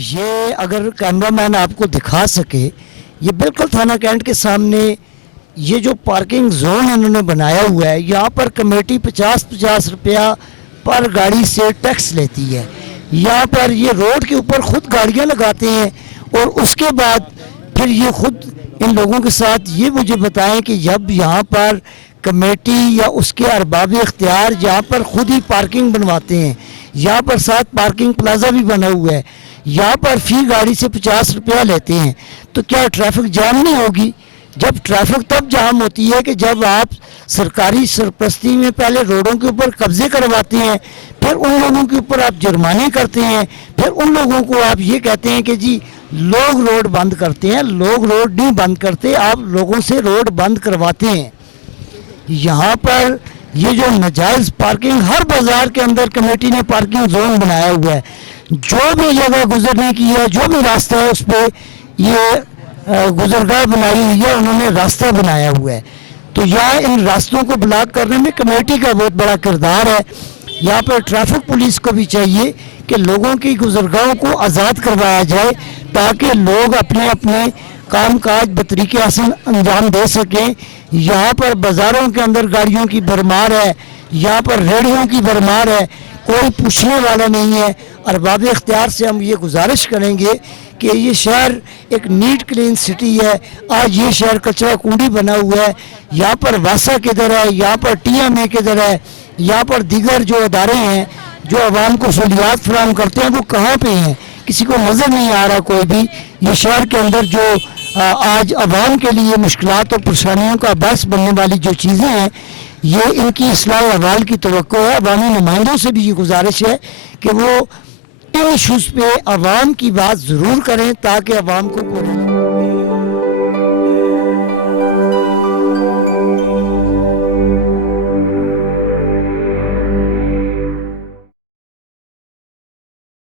ये अगर कैमरामैन आपको दिखा सके, ये बिल्कुल थाना कैंट के सामने ये जो पार्किंग जोन इन्होंने बनाया हुआ है, यहाँ पर कमेटी 50-50 रुपया पर गाड़ी से टैक्स लेती है। यहाँ पर ये रोड के ऊपर खुद गाड़ियाँ लगाते हैं और उसके बाद फिर ये खुद इन लोगों के साथ ये मुझे बताएं कि जब यहाँ पर कमेटी या उसके अरबाब इख्तियार यहाँ पर खुद ही पार्किंग बनवाते हैं, यहाँ पर साथ पार्किंग प्लाजा भी बना हुआ है, यहाँ पर फी गाड़ी से 50 रुपया लेते हैं, तो क्या ट्रैफिक जाम नहीं होगी? जब ट्रैफिक तब जाम होती है कि जब आप सरकारी सरपरस्ती में पहले रोडों के ऊपर कब्जे करवाते हैं, फिर उन लोगों के ऊपर आप जुर्माने करते हैं, फिर उन लोगों को आप ये कहते हैं कि जी लोग रोड बंद करते हैं। लोग रोड नहीं बंद करते, आप लोगों से रोड बंद करवाते हैं। यहाँ पर ये जो नाजायज़ पार्किंग, हर बाज़ार के अंदर कमेटी ने पार्किंग जोन बनाया हुआ है। जो भी जगह गुजरने की है, जो भी रास्ता है, उस पर ये गुजरगाह बनाई हुई है, उन्होंने रास्ता बनाया हुआ है। तो यहाँ इन रास्तों को ब्लॉक करने में कमेटी का बहुत बड़ा किरदार है। यहाँ पर ट्रैफिक पुलिस को भी चाहिए कि लोगों की गुजरगाहों को आज़ाद करवाया जाए ताकि लोग अपने अपने काम काज बतरीके हसन अंजाम दे सकें। यहाँ पर बाज़ारों के अंदर गाड़ियों की भरमार है, यहाँ पर रेहड़ियों की भरमार है, कोई पूछने वाला नहीं है। अरबाब इख्तियार से हम ये गुजारिश करेंगे कि ये शहर एक नीट क्लीन सिटी है। आज ये शहर कचरा कूड़ी बना हुआ है। यहाँ पर वासा किधर है, यहाँ पर TMA किधर है, यहाँ पर दीगर जो अदारे हैं जो आवाम को सहूलियात फराहम करते हैं वो कहाँ पे हैं? किसी को नज़र नहीं आ रहा कोई भी। ये शहर के अंदर जो आज आवाम के लिए मुश्किलात और परेशानियों का बायस बनने वाली जो चीज़ें हैं, ये इनकी इस्लाह अहवाल की तवक्को है। अवामी नुमाइंदों से भी ये गुजारिश है कि वो इन इशूज़ पे आवाम की बात ज़रूर करें ताकि आवाम को